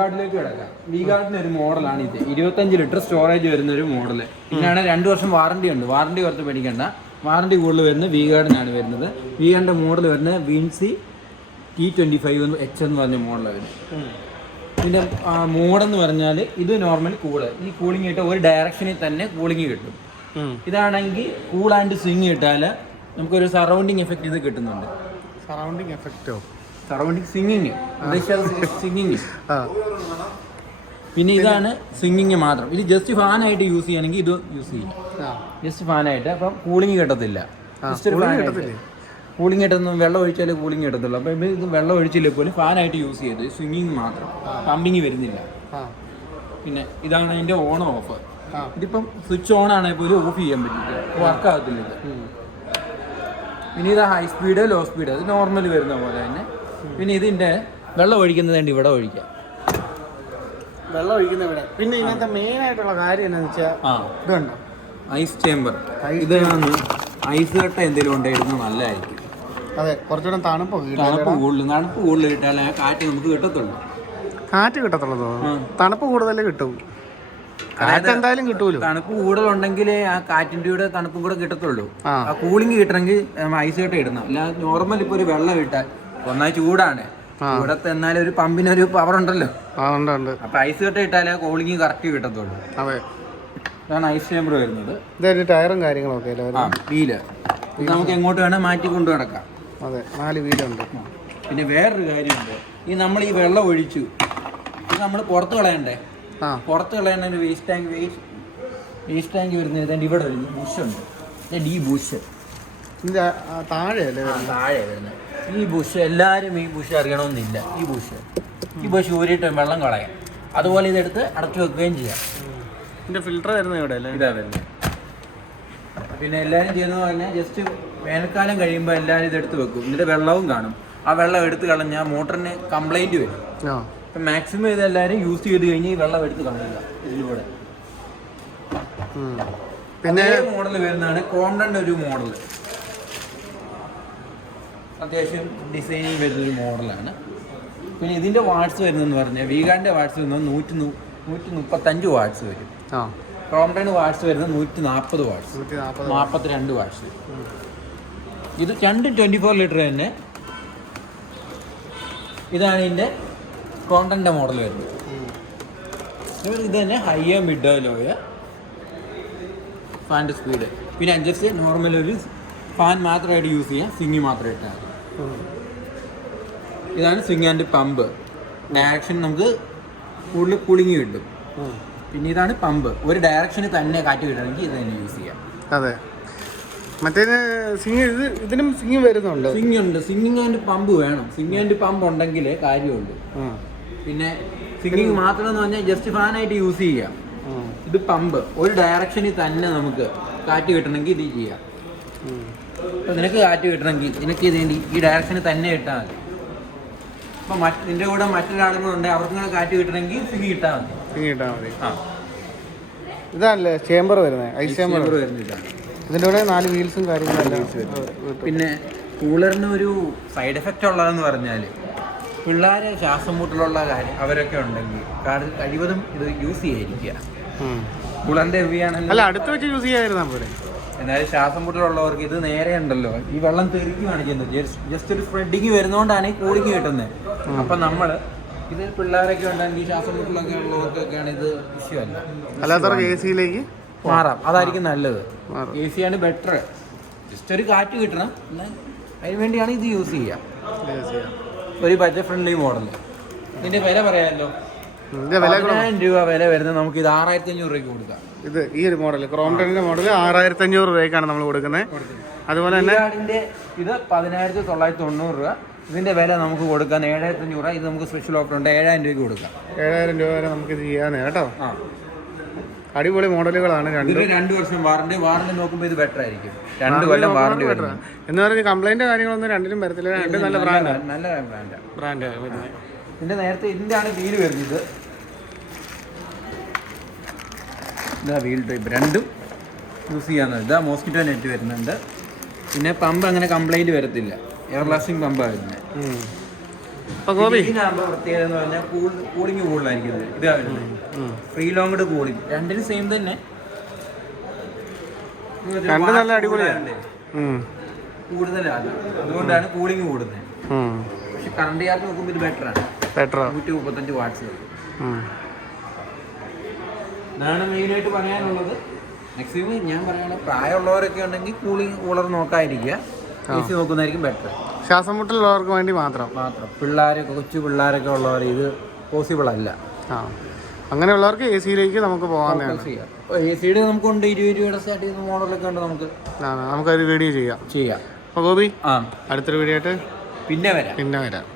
ഗാർഡിലേക്ക് കിടക്കാം. വി ഗാർഡിന് ഒരു മോഡലാണ് ഇത്. 25 ലിറ്റർ സ്റ്റോറേജ് വരുന്ന ഒരു മോഡല്. പിന്നാണ് 2 വർഷം വാറണ്ടി ഉണ്ട്. വാറണ്ടി കുറച്ച് പേടിക്കണ്ട. വാറണ്ടി കൂടുതൽ വരുന്നത് വി ഗാർഡിനാണ് വരുന്നത്. വി ഗാർഡിന്റെ മോഡൽ വരുന്നത് വിൻസി T25 H എന്ന് പറഞ്ഞ മോഡലാണ് വരുന്നത്. ഇതിന്റെ മോഡെന്ന് പറഞ്ഞാൽ ഇത് നോർമൽ കൂള്. ഈ കൂളിംഗ് ഇട്ട് ഒരു ഡയറക്ഷനിൽ തന്നെ കൂളിംഗ് കിട്ടും. ഇതാണെങ്കിൽ കൂൾ ആൻഡ് സ്വിങ് ഇട്ടാൽ നമുക്കൊരു സറൗണ്ടിങ് എഫക്റ്റ് ഇത് കിട്ടുന്നുണ്ട്. സറൗണ്ടിങ് എഫക്റ്റോ? സറൗണ്ടിങ് സ്വിങ്ങിങ്, സ്വിങ്ങിങ്. പിന്നെ ഇതാണ് സ്വിങ്ങിങ് മാത്രം. ഇത് ജസ്റ്റ് ഫാനായിട്ട് യൂസ് ചെയ്യണമെങ്കിൽ ഇത് യൂസ് ചെയ്യും. ജസ്റ്റ് ഫാനായിട്ട്. അപ്പം കൂളിംഗ് കിട്ടത്തില്ല. കൂളിംഗ് കിട്ടുന്ന വെള്ളം ഒഴിച്ചാലേ കൂളിംഗ് കിട്ടത്തുള്ളൂ. അപ്പം ഇത് വെള്ളം ഒഴിച്ചില്ലേ പോലും ഫാനായിട്ട് യൂസ് ചെയ്ത് സ്വിങ്ങിങ് മാത്രം, പമ്പിങ് വരുന്നില്ല. പിന്നെ ഇതാണ് അതിൻ്റെ ഓൺ ഓഫ്. ഇതിപ്പം സ്വിച്ച് ഓൺ ആണെങ്കിൽ പോലും ഓഫ് ചെയ്യാൻ പറ്റില്ല, വർക്ക് ആകത്തില്ല ഇത്. പിന്നെ ഇത് ഹൈ സ്പീഡ്, ലോ സ്പീഡ്, അത് നോർമൽ വരുന്ന പോലെ തന്നെ. പിന്നെ ഇതിൻ്റെ വെള്ളം ഒഴിക്കുന്നത് വേണ്ടി ഇവിടെ ഒഴിക്കാം. വെള്ളം ഒഴിക്കുന്ന ഇവിടെ. പിന്നെ ഇതിനകത്ത് മെയിൻ ആയിട്ടുള്ള കാര്യം എന്താണെന്ന് വെച്ചാൽ ഇതുണ്ടോ, ഐസ് ചേമ്പർ. ഇതാണ് ഐസ് കട്ട എന്തെങ്കിലും കൊണ്ടിടുന്നത് നല്ലതായിരിക്കും. അതെ, കുറച്ചുകൂടെ തണുപ്പ് കൂടുതൽ കിട്ടാലേ കാറ്റ് നമുക്ക് കിട്ടത്തുള്ളൂ. കാറ്റ് കിട്ടത്തുള്ളൂ. തണുപ്പ് കൂടുതൽ കിട്ടും. കാറ്റ് എന്തായാലും കിട്ടൂലോ. തണുപ്പ് കൂടുതലുണ്ടെങ്കിൽ ആ കാറ്റിന്റെ കൂടെ തണുപ്പും കൂടെ കിട്ടത്തുള്ളൂ. ആ കൂളിംഗ് കിട്ടണമെങ്കിൽ ഐസ് കട്ട ഇടണം. അല്ല നോർമൽ ഇപ്പൊ ഒരു വെള്ളം ഇട്ടാൽ ഒന്നായി ചൂടാണ്. ഇവിടത്തെ എന്നാലും ഒരു പമ്പിനൊരു പവർ ഉണ്ടല്ലോ. അപ്പൊ ഐസ് കട്ട ഇട്ടാലേ കൂളിംഗ് കറക്റ്റ് കിട്ടത്തുള്ളൂ. അതെ, ഇതാണ് ഐസ് ചേമ്പർ വരുന്നത്. ടയറും കാര്യങ്ങളൊക്കെ വീല് നമുക്ക് എങ്ങോട്ട് വേണേൽ മാറ്റി കൊണ്ടു നടക്കാം. അതെ, 4 വീലുണ്ട്. പിന്നെ വേറൊരു കാര്യമുണ്ട്. ഈ നമ്മൾ ഈ വെള്ളം ഒഴിച്ചു, ഇത് നമ്മൾ പുറത്ത് കളയണ്ടേ. പുറത്ത് കളയേണ്ട ഒരു വേസ്റ്റ് ടാങ്ക് വരുന്നത് ഇവിടെ ഒരു ബുഷുണ്ട്. ഈ ബുഷ് താഴെ വരുന്നത്. ഈ ബുഷ് എല്ലാവരും ഈ ബുഷ് അറിയണമെന്നില്ല. ഈ ബുഷ് ഊരിയിട്ട് വെള്ളം കളയാം. അതുപോലെ ഇതെടുത്ത് അടച്ചു വെക്കുകയും ചെയ്യാം. ഇതിന്റെ ഫിൽറ്റർ വരുന്നത് ഇവിടെ അല്ലേ? ഇതാ വരുന്നത്. പിന്നെ എല്ലാവരും ചെയ്യുന്നത് തന്നെ ജസ്റ്റ് വേനൽക്കാലം കഴിയുമ്പോൾ എല്ലാവരും ഇതെടുത്ത് വെക്കും. ഇതിന്റെ വെള്ളവും കാണും. ആ വെള്ളം എടുത്ത് കളഞ്ഞാൽ മോട്ടറിന് കംപ്ലൈന്റ് വരും. അപ്പം മാക്സിമം ഇതെല്ലാവരും യൂസ് ചെയ്ത് കഴിഞ്ഞ് ഈ വെള്ളം എടുത്ത് കളയുക ഇതിലൂടെ. പിന്നെ മോഡൽ വരുന്നതാണ് കോണ്ടന്റ് ഒരു മോഡൽ. അത്യാവശ്യം ഡിസൈനിങ് വരുന്നൊരു മോഡലാണ്. പിന്നെ ഇതിൻ്റെ വാട്ട്സ് വരുന്നതെന്ന് പറഞ്ഞാൽ വീഗാൻ്റെ വാട്ട്സ് വരുന്നത് 135 വാട്ട്സ് വരും. ക്രോംപ്ടൺ വാട്ട്സ് വരുന്നത് 140 വാട്ട്സ്, 42 വാട്ട്സ്. ഇത് 24 ലിറ്റർ തന്നെ. ഇതാണ് ഇതിൻ്റെ ക്രോംപ്ടൻ്റെ മോഡൽ വരുന്നത്. ഇത് തന്നെ ഹൈയോ മിഡോ ലോയോ ഫാൻ്റെ സ്പീഡ്. പിന്നെ അഡ്ജസ്റ്റ് നോർമൽ ഒരു ഫാൻ മാത്രമായിട്ട് യൂസ് ചെയ്യാം, സ്വിങ് മാത്രം ഇട്ടാൽ. ഇതാണ് സ്വിങ് ആൻഡ് പമ്പ്. ഡയറക്ഷൻ നമുക്ക് കൂടുതൽ കൂളിംഗ് കിട്ടും. പിന്നെ ഇതാണ് പമ്പ്. ഒരു ഡയറക്ഷനിൽ തന്നെ കാറ്റ് കിട്ടണമെങ്കിൽ ഇത് തന്നെ യൂസ് ചെയ്യാം. അതെ, മറ്റേത് ഇതിനും സ്വിങ് വരുന്നുണ്ട്. സ്വിങ് ഉണ്ട്. സ്വിങ്ങിങ് ആൻഡ് പമ്പ് വേണം. സ്വിങ് ആൻഡ് പമ്പ് ഉണ്ടെങ്കിലേ കാര്യമുണ്ട്. പിന്നെ സ്വിങ്ങിങ് മാത്രം എന്ന് പറഞ്ഞാൽ ജസ്റ്റ് ഫാനായിട്ട് യൂസ് ചെയ്യാം. ഇത് പമ്പ്. ഒരു ഡയറക്ഷനിൽ തന്നെ നമുക്ക് കാറ്റ് കിട്ടണമെങ്കിൽ ഇത് ചെയ്യാം. അപ്പം നിനക്ക് കാറ്റ് കിട്ടണമെങ്കിൽ നിനക്ക് ഇതേണ്ടി ഈ ഡയറക്ഷനിൽ തന്നെ ഇട്ടാൽ മതി. അപ്പം ഇതിൻ്റെ കൂടെ മറ്റൊരാളുകളുണ്ടെങ്കിൽ അവർക്ക് കാറ്റ് കിട്ടണമെങ്കിൽ സ്വിങ് ഇട്ടാൽ മതി. ഇതല്ലേ ചേമ്പർ വരുന്നത്, ഐസ് ചേമ്പർ വരുന്നത് ഇതാണ്. ഇതിൻ്റെ കൂടെ 4 വീൽസും കാര്യങ്ങളും. പിന്നെ കൂളറിന് ഒരു സൈഡ് എഫക്റ്റ് ഉള്ളതെന്ന് പറഞ്ഞാൽ പിള്ളേരെ ശ്വാസം മുട്ടലുള്ള കാര്യം അവരൊക്കെ ഉണ്ടെങ്കിൽ കഴിവതും ഇത് യൂസ് ചെയ്യാതിരിക്കുക. കൂളറിൻ്റെ ഹെവിയാണല്ലോ, അടുത്ത് വെച്ച് യൂസ് ചെയ്യാതിരുന്നാൽ പോലെ. എന്നാലും ശ്വാസം മുട്ടലുള്ളവർക്ക് ഇത് നേരെ ഉണ്ടല്ലോ, ഈ വെള്ളം തെറിക്കുകയാണ് ചെയ്യുന്നത്. ജസ്റ്റ് ഒരു സ്പ്രെഡിങ് വരുന്നതുകൊണ്ടാണ് ഈ കൂളിംഗ് കിട്ടുന്നത്. അപ്പം നമ്മൾ ഇത് പിള്ളേരൊക്കെ ഉണ്ടെങ്കിൽ ശ്വാസം മുട്ടലൊക്കെ ഉള്ളവർക്കൊക്കെയാണ് ഇത് ഇഷ്യൂ അല്ല. അല്ലാത്തവർക്ക് എ സിയിലേക്ക് മാറാം, അതായിരിക്കും നല്ലത്. എ സി ആണ് ബെറ്റർ. ജസ്റ്റ് ഒരു കാറ്റ് കിട്ടണം, അതിന് വേണ്ടിയാണ് ഇത് യൂസ് ചെയ്യുക. ഒരു ബഡ്ജറ്റ് ഫ്രണ്ട്ലി മോഡൽ. ഇതിന്റെ വില പറയാമല്ലോ. 10,000 രൂപ വില വരുന്നത് നമുക്ക് ഇത് 6,500 രൂപയ്ക്ക് കൊടുക്കാം. ഇത് ഈ ഒരു മോഡൽ ക്രോംപ്ടണിന്റെ മോഡൽ 6,500 രൂപയ്ക്കാണ് നമ്മൾ കൊടുക്കുന്നത്. അതുപോലെ തന്നെ ഇത് 10,990 രൂപ. ഇതിന്റെ വില നമുക്ക് കൊടുക്കാം 7,500 രൂപ. ഇത് നമുക്ക് സ്പെഷ്യൽ ഓഫർ ഉണ്ട്, 7,000 രൂപയ്ക്ക് കൊടുക്കാം. 7,000 രൂപ വരെ നമുക്ക് ഇത് ചെയ്യാൻ കേട്ടോ. അടിപൊളി മോഡലുകളാണ്. 2 വർഷം വാറണ്ടി നോക്കുമ്പോൾ ഇത് ബെറ്റർ ആയിരിക്കും. 2 കൊല്ലം വാറണ്ടി വരും എന്ന് പറഞ്ഞാൽ കംപ്ലൈന്റ് കാര്യങ്ങളൊന്നും രണ്ടിലും വരത്തില്ല. രണ്ടും നല്ല ബ്രാൻഡാണ്. നല്ല ബ്രാൻഡ്. ഇതിന്റെ നേരത്തെ ഇതിന്റെ ആണ് വീല് വരുന്നത്. ഇതാ വീൽ ടൈപ്പ്. രണ്ടും യൂസ് ചെയ്യാവുന്നത്. ഇതാ മോസ്കിറ്റോ നെറ്റ് വരുന്നുണ്ട്. പിന്നെ പമ്പ് അങ്ങനെ കംപ്ലൈന്റ് വരത്തില്ല. എയർ ലാസ്റ്റിംഗ് പമ്പാണ് വരുന്നത്. അപ്പോൾ ഗോപി ഇതിനാകുമ്പോൾ പ്രത്യേകത എന്ന് പറഞ്ഞാൽ കൂളിംഗ് കൂടുതലായിരിക്കും ഇതാ വരുന്നത്. ഫ്രീ ലോങ്ഡ് കൂളിംഗ് രണ്ടിനും സെയിം തന്നെ. രണ്ടും നല്ല അടിപൊളിയാണ്. കൂടുതലാണ്, അതുകൊണ്ടാണ് കൂളിംഗ് കൂടുന്നത്. പക്ഷെ കറണ്ട് ചാർജ് നോക്കുമ്പോൾ ഇത് ബെറ്ററാണ്. 135 വാട്ട്സ്. ഇതാണ് മെയിനായിട്ട് പറയാനുള്ളത്. മാക്സിമം ഞാൻ പറയുന്നത് പ്രായമുള്ളവരൊക്കെ ഉണ്ടെങ്കിൽ കൂളർ നോക്കാതിരിക്കുക. AC നോക്കുന്നതായിരിക്കും ബെറ്റർ. ശ്വാസം മുട്ടലുള്ളവർക്ക് വേണ്ടി മാത്രം. പിള്ളേരൊക്കെ കൊച്ചു പിള്ളേരൊക്കെ ഉള്ളവർ ഇത് പോസിബിൾ അല്ല. അങ്ങനെയുള്ളവർക്ക് AC-യിലേക്ക് നമുക്ക് പോകാൻ AC നമുക്കുണ്ട്. 20 രൂപയുടെ സ്റ്റാർട്ട് ചെയ്യുന്ന മോഡലൊക്കെ ഉണ്ട്. നമുക്കൊരു വീഡിയോ ചെയ്യാം. അപ്പോൾ ഗോപി അടുത്തൊരു വീഡിയോ ആയിട്ട് പിന്നെ വരാം.